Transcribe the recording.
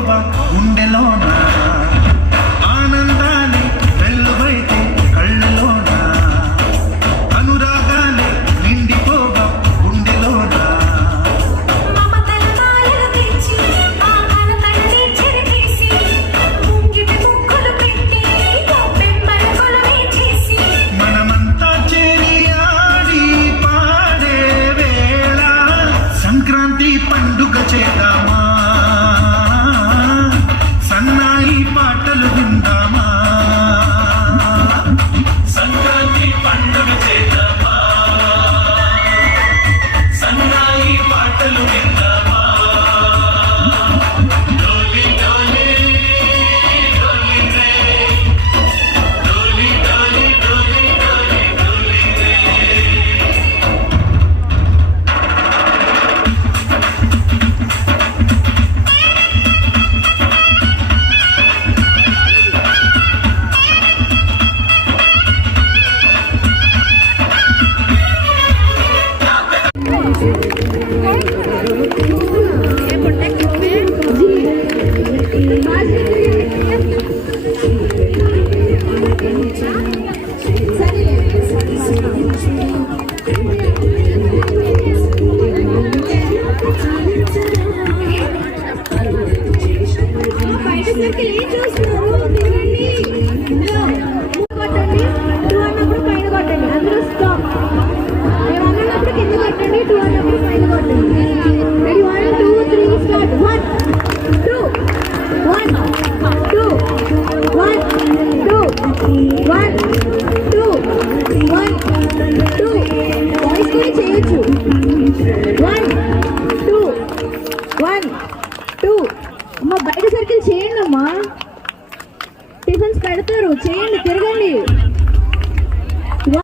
నిండిపోవా గుండెలోన ఆనందాన్ని వెల్లువైతే కళ్ళలోన అనురాగాన్ని నిండిపోవా గుండెలోన మనమంతా చేరి ఆడి పాడే వేళ సంక్రాంతి పండుగ చేద్దామా సన్నాయి పాటలు విందామా సంక్రాంతి పండుగ చేద్దామా సన్నాయి పాటలు విందామా డోలి డోలి డోలి రే డోలి డోలి డోలి డోలి డోలి రే బయట సర్కిల్ చేయండి అమ్మా టిఫిన్స్ పెడతారు చేయండి తిరగండి